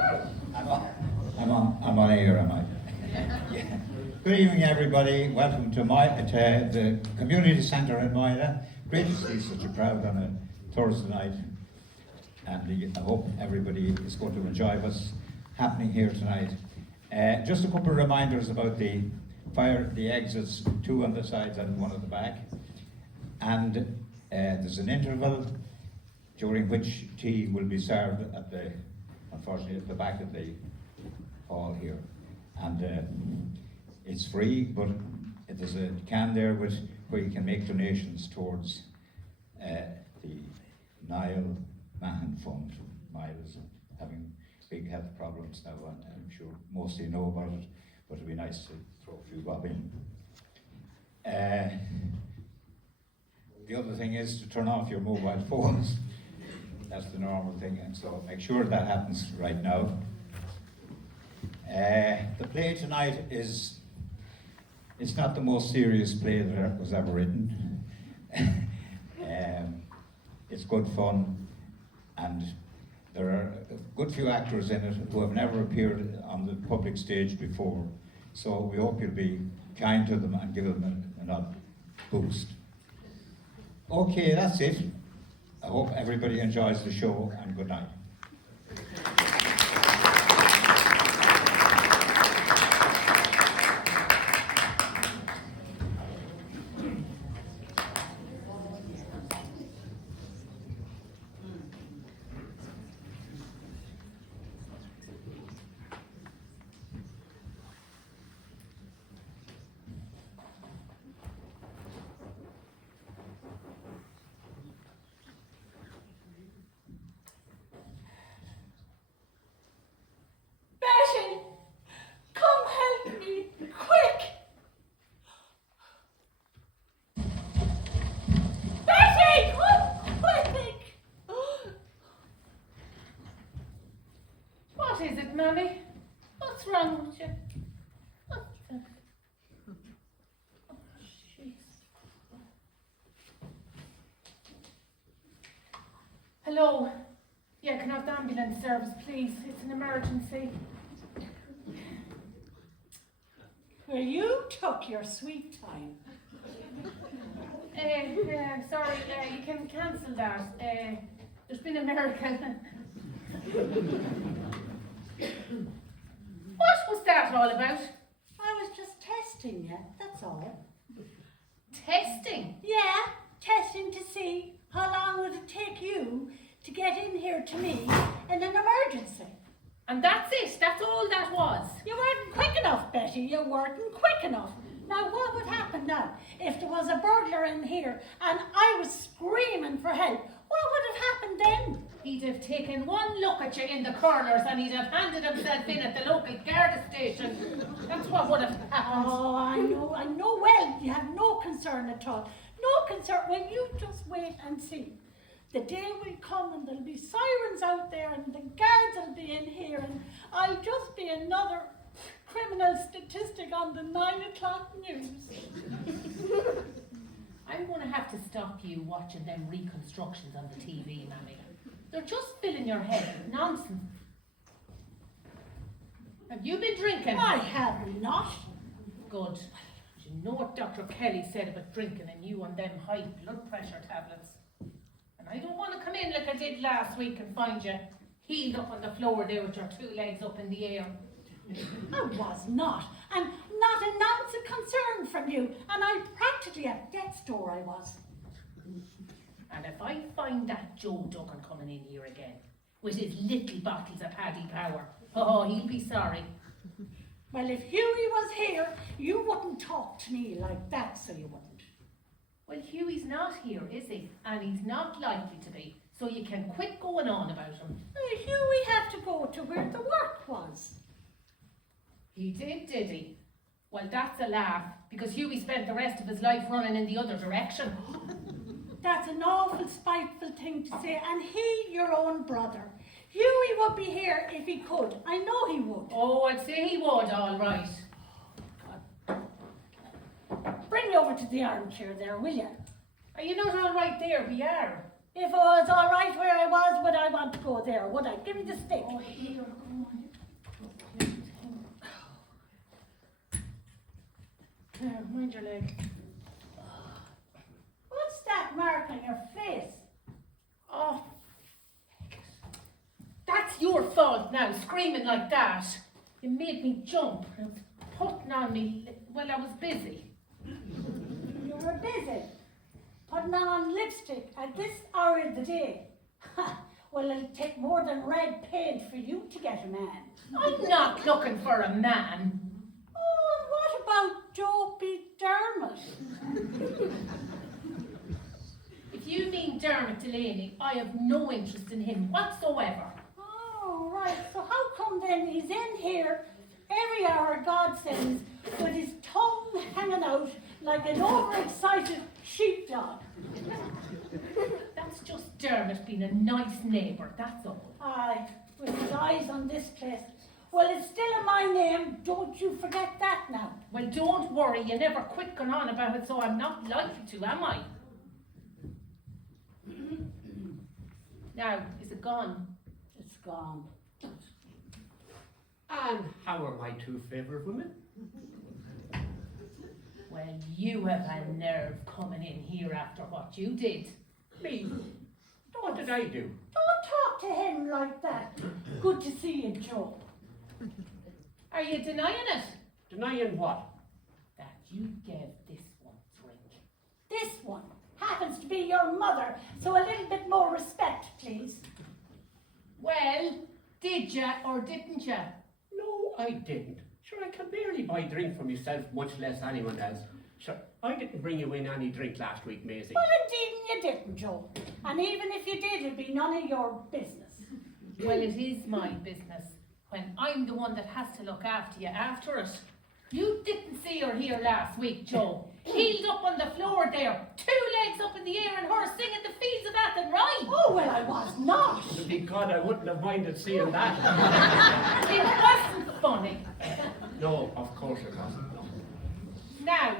I'm on air, am I? Yeah. Good evening, everybody. Welcome to the community centre in Moyla. Great to see such a crowd on a Thursday night, and I hope everybody is going to enjoy what's happening here tonight. Just a couple of reminders about the exits, 2 on the sides and 1 at the back, and there's an interval during which tea will be served unfortunately, at the back of the hall here. And it's free, but there's a can there where you can make donations towards the Niall Mahon Fund. Niall is having big health problems now, and I'm sure most of you know about it, but it'd be nice to throw a few bob in. The other thing is to turn off your mobile phones. That's the normal thing, and so make sure that happens right now. The play tonight it's not the most serious play that was ever written. It's good fun, and there are a good few actors in it who have never appeared on the public stage before, so we hope you'll be kind to them and give them an odd boost. Okay, that's it. I hope everybody enjoys the show, and good night. What is it, Mammy? What's wrong with you? What the... Oh, jeez. Hello? Yeah, can I have the ambulance service, please? It's an emergency. Well, you took your sweet time. Sorry, you can cancel that. There's been a miracle. What was that all about? I was just testing you, that's all. Testing? Yeah, testing to see how long would it take you to get in here to me in an emergency. And that's it? That's all that was? You weren't quick enough, Betty, you weren't quick enough. Now what would happen now if there was a burglar in here and I was screaming for help? What would have happened then? He'd have taken one look at you in the corners and he'd have handed himself in at the local Garda station. That's what would have happened. Oh, I know well, you have no concern at all. No concern, well you just wait and see. The day will come and there'll be sirens out there and the guards will be in here and I'll just be another criminal statistic on the 9 o'clock news. I'm going to have to stop you watching them reconstructions on the TV, Mammy. They're just filling your head with nonsense. Have you been drinking? I have not. Good. You know what Dr. Kelly said about drinking and you on them high blood pressure tablets. And I don't want to come in like I did last week and find you heeled up on the floor there with your 2 legs up in the air. I was not, and not an ounce of concern from you, and I practically at death's door I was. And if I find that Joe Duggan coming in here again, with his little bottles of Paddy Power, oh, he'll be sorry. Well, if Hughie was here, you wouldn't talk to me like that, so you wouldn't. Well, Hughie's not here, is he? And he's not likely to be, so you can quit going on about him. Hughie had to go to where the work was. He did he? Well, that's a laugh, because Hughie spent the rest of his life running in the other direction. That's an awful spiteful thing to say, and he, your own brother. Hughie would be here if he could. I know he would. Oh, I'd say he would, all right. Bring me over to the armchair there, will you? Are you not all right there? We are. If I was all right where I was, would I want to go there? Would I? Give me the stick. Oh, here, go on. There, mind your leg. What's that mark on your face? Oh, that's your fault now, screaming like that. You made me jump. It was putting on me while I was busy. You were busy putting on lipstick at this hour of the day. Well, it'll take more than red paint for you to get a man. I'm not looking for a man. Oh, and what about Joe B. Dermot? If you mean Dermot Delaney, I have no interest in him whatsoever. Oh, right. So how come then he's in here every hour God sends with his tongue hanging out like an overexcited sheepdog? That's just Dermot being a nice neighbour, that's all. Aye, with his eyes on this place. Well, it's still in my name. Don't you forget that now. Well, don't worry, you never quit going on about it, so I'm not likely to, am I? Now, is it gone? It's gone. And how are my two favourite women? Well, you have a nerve coming in here after what you did. Me? What did I do? Don't talk to him like that. Good to see you, Joe. Are you denying it? Denying what? That you gave this one drink. This one happens to be your mother, so a little bit more respect, please. Well, did ya or didn't ya? No, I didn't. Sure, I can barely buy drink for myself, much less anyone else. Sure, I didn't bring you in any drink last week, Maisie. Well, indeed you didn't, Joe. And even if you did, it'd be none of your business. Well, it is my business when I'm the one that has to look after you after it. You didn't see her here last week, Joe. Heeled up on the floor there, 2 legs up in the air and her singing the fields of Athen Rhyme. Oh, well, I was not. To be God, I wouldn't have minded seeing that. It wasn't funny. No, of course it wasn't. Now,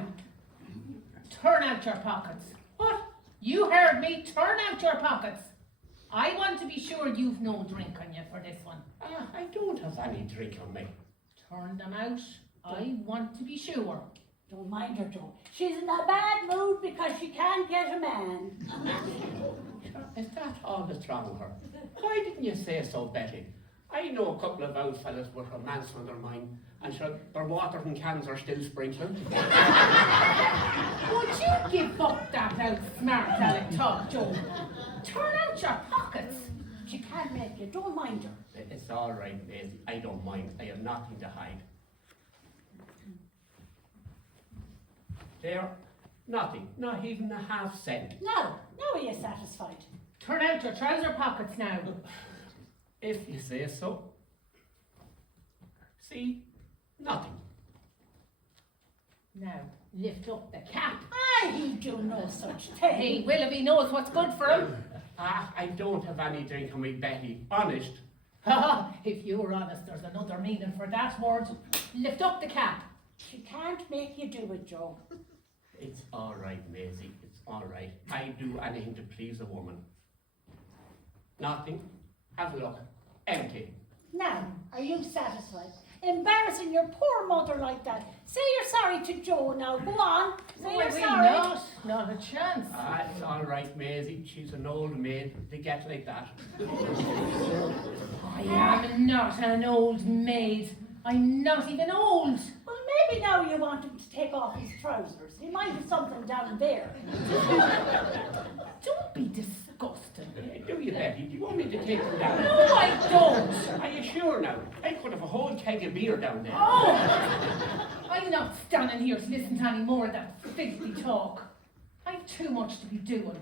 turn out your pockets. What? You heard me, turn out your pockets. I want to be sure you've no drink on you for this one. I don't have any drink on me. Turn them out. I want to be sure. Don't mind her, Joe. She's in a bad mood because she can't get a man. Sure, is that all that's wrong with her? Why didn't you say so, Betty? I know a couple of old fellas with romance on their mind, and sure, their watering cans are still sprinkling. Would you give up that outsmart Alec talk, Joe? Turn out your pockets. She can't make you. Don't mind her. It's all right, Maisie. I don't mind. I have nothing to hide. There, nothing. Not even a half cent. Now are you satisfied? Turn out your trouser pockets now. If you say so. See, nothing. Now, lift up the cap. He do no such Hey, thing. Willoughby knows what's good for him. I don't have any drink on me, Betty. Honest. If you're honest, there's another meaning for that word. Lift up the cap. She can't make you do it, Joe. It's all right, Maisie. It's all right. I do anything to please a woman. Nothing. Have a look. Empty. Now, are you satisfied? Embarrassing your poor mother like that. Say you're sorry to Joe now. Go on. Say you're Really sorry. not a chance. It's all right, Maisie. She's an old maid. They get like that. I am not an old maid. I'm not even old. Well, maybe now you want him to take off his trousers. He might have something down there. Don't be disgusting. Do you, Betty? Do you want me to take them down? No, I don't. Are you sure now? I could have a whole keg of beer down there. Oh! I'm not standing here to listen to any more of that filthy talk. I've too much to be doing.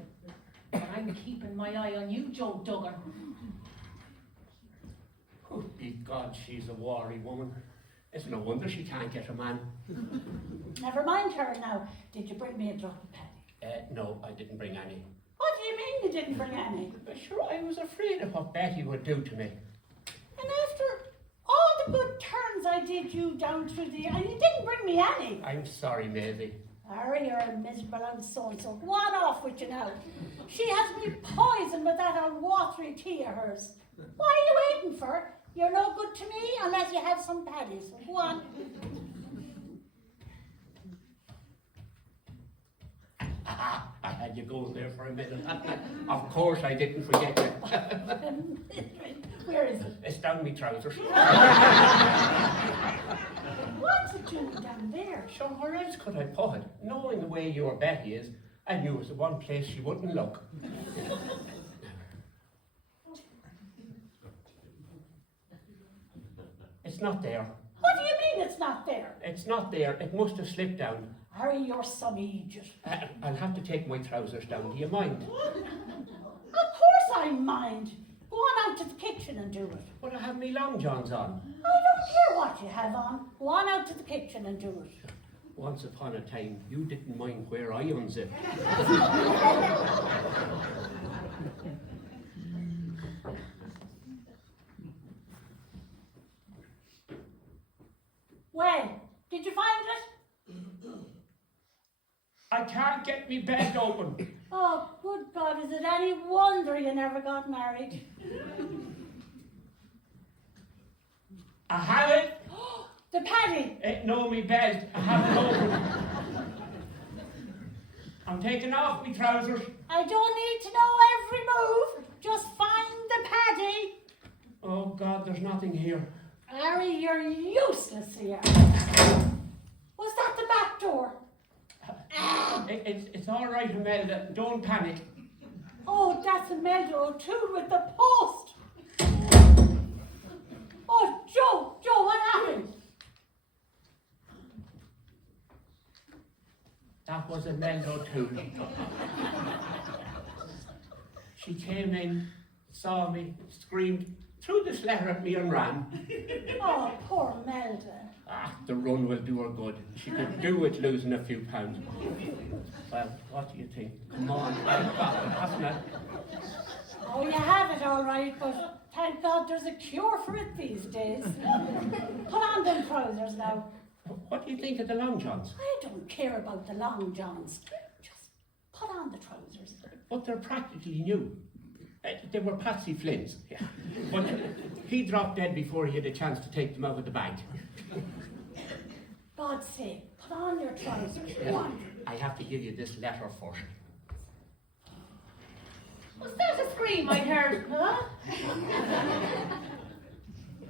But I'm keeping my eye on you, Joe Duggan. Oh, be God, she's a wary woman. It's no wonder she can't get a man. Never mind her now. Did you bring me a drop of penny? No, I didn't bring any. What do you mean you didn't bring any? Sure, I was afraid of what Betty would do to me. And after all the good turns I did you down through the... And you didn't bring me any. I'm sorry, Maisie. Harry, you're a miserable old so-and-so. Go on off with you now. She has me poisoned with that old watery tea of hers. What are you waiting for? You're no good to me unless you have some paddies. Go on. I had you going there for a minute. Of course I didn't forget you. Where is it? It's down me trousers. What's it doing down there? Sure, where else could I put it? Knowing the way your Betty is, I knew it was the one place she wouldn't look. It's not there. What do you mean it's not there? It's not there. It must have slipped down. Harry, you're some idiot. I'll have to take my trousers down. Do you mind? Of course I mind. Go on out to the kitchen and do it. But I have me long johns on. I don't care what you have on. Go on out to the kitchen and do it. Once upon a time, you didn't mind where I unzip. Well, did you find it? I can't get me bed open. Oh, good God, is it any wonder you never got married? I have it. The paddy! No, me bed. I have it open. I'm taking off me trousers. I don't need to know every move. Just find the paddy. Oh God, there's nothing here. Harry, you're useless here. Was that the back door? It's all right, Imelda. Don't panic. Oh, that's Imelda O'Toole with the post. Oh, Joe, what happened? That was Imelda O'Toole. She came in, saw me, screamed, threw this letter at me and ran. Oh, poor Imelda. The run will do her good. She could do with losing a few pounds. Well, what do you think? Come on, I've got it, hasn't it? Oh, you have it all right, but thank God there's a cure for it these days. Put on them trousers now. What do you think of the long johns? I don't care about the long johns. Just put on the trousers. But they're practically new. They were Patsy Flynn's. Yeah. But he dropped dead before he had a chance to take them out of the bank. God's sake, put on your trousers. Go on. I have to give you this letter first. Was that a scream I heard? Huh?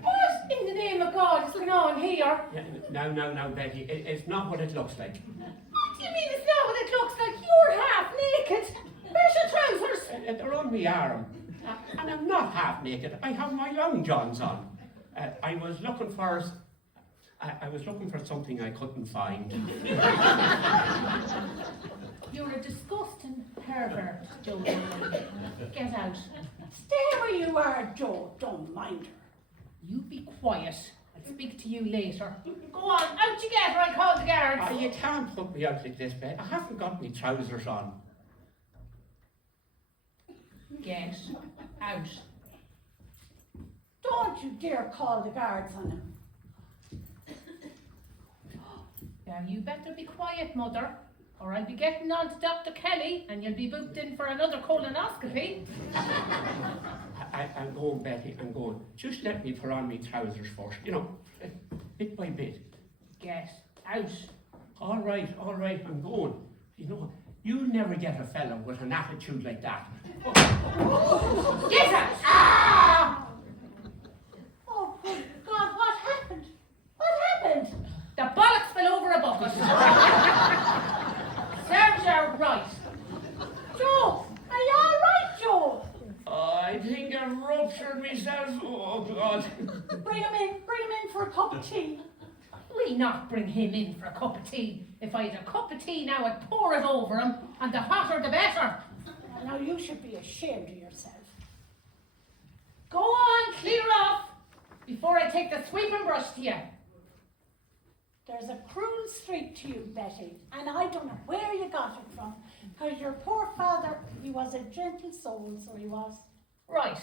What in the name of God is going on here? Yeah, now, Betty, it's not what it looks like. What do you mean it's not what it looks like? You're half naked. Where's your trousers? They're on my arm. And I'm not half naked. I have my long johns on. I was looking for something I couldn't find. You're a disgusting pervert, Joe. Get out. Stay where you are, Joe. Don't mind her. You be quiet. I'll speak to you later. Go on, out you get or I'll call the guards. You can't put me out like this, Bet. I haven't got my trousers on. Get out. Don't you dare call the guards on him. Now you better be quiet, mother, or I'll be getting on to Dr. Kelly and you'll be booked in for another colonoscopy. I'm going, Betty, I'm going. Just let me put on my trousers first, bit by bit. Get out. All right, I'm going. You'll never get a fellow with an attitude like that. Get out! Ah! Oh, good God, what happened? What happened? The bollocks fell over a bucket. Serves you right. Joe, are you all right, Joe? I think I've ruptured myself. Oh, God. Bring him in for a cup of tea. We not bring him in for a cup of tea. If I had a cup of tea now, I'd pour it over him, and the hotter the better. Now you should be ashamed of yourself. Go on, clear off, before I take the sweeping brush to you. There's a cruel streak to you, Betty, and I don't know where you got it from, because your poor father, he was a gentle soul, so he was. Right,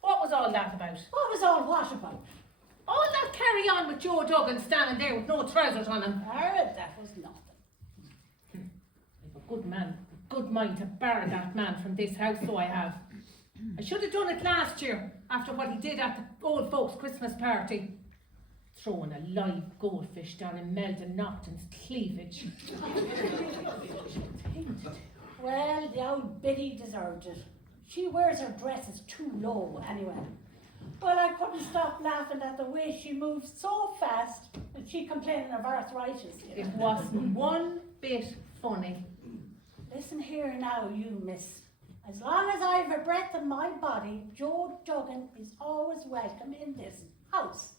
what was all that about? What was all what about? All that carry on with Joe Duggan standing there with no trousers on him. Alright, that was nothing. He's a good man. good mind to bar that man from this house, so I have. I should have done it last year, after what he did at the old folks' Christmas party. Throwing a live goldfish down in Melda Nocton's cleavage. Well, the old biddy deserved it. She wears her dresses too low anyway. Well, I couldn't stop laughing at the way she moves so fast and she complaining of arthritis. You know. It wasn't one bit funny. Listen here now, you miss. As long as I've a breath in my body, Joe Duggan is always welcome in this house.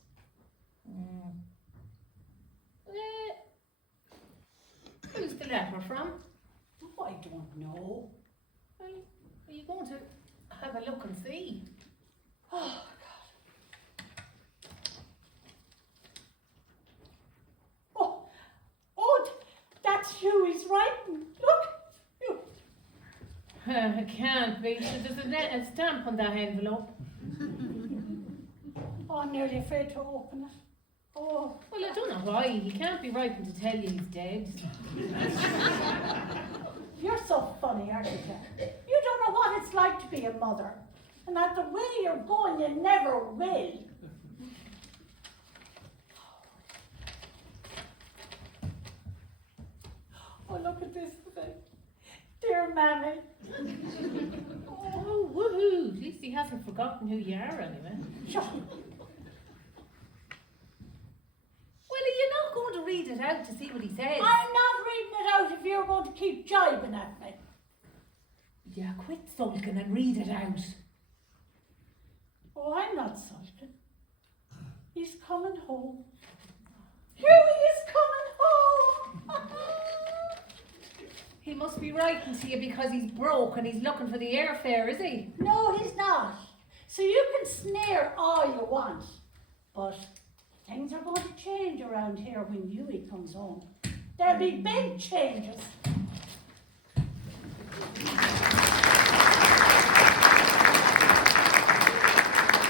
Who's the letter from? Oh, I don't know. Well, are you going to have a look and see? Oh, God. Oh, that's you he's writing. Look, you. It can't be. There's a stamp on that envelope. Oh, I'm nearly afraid to open it. Oh. Well, I don't know why. He can't be writing to tell you he's dead. You're so funny, aren't you, Ken? You don't know what it's like to be a mother. And at the way you're going, you never will. Oh, look at this thing. Dear Mammy. Oh, woohoo! At least he hasn't forgotten who you are, anyway. Sure. Well, are you not going to read it out to see what he says? I'm not reading it out if you're going to keep jibing at me. Yeah, quit sulking and read it out. Oh, I'm not sulking. He's coming home. Here he is coming home. He must be writing to you because he's broke and he's looking for the airfare, is he? No, he's not. So you can sneer all you want. But things are going to change around here when Hughie comes home. There'll be big changes.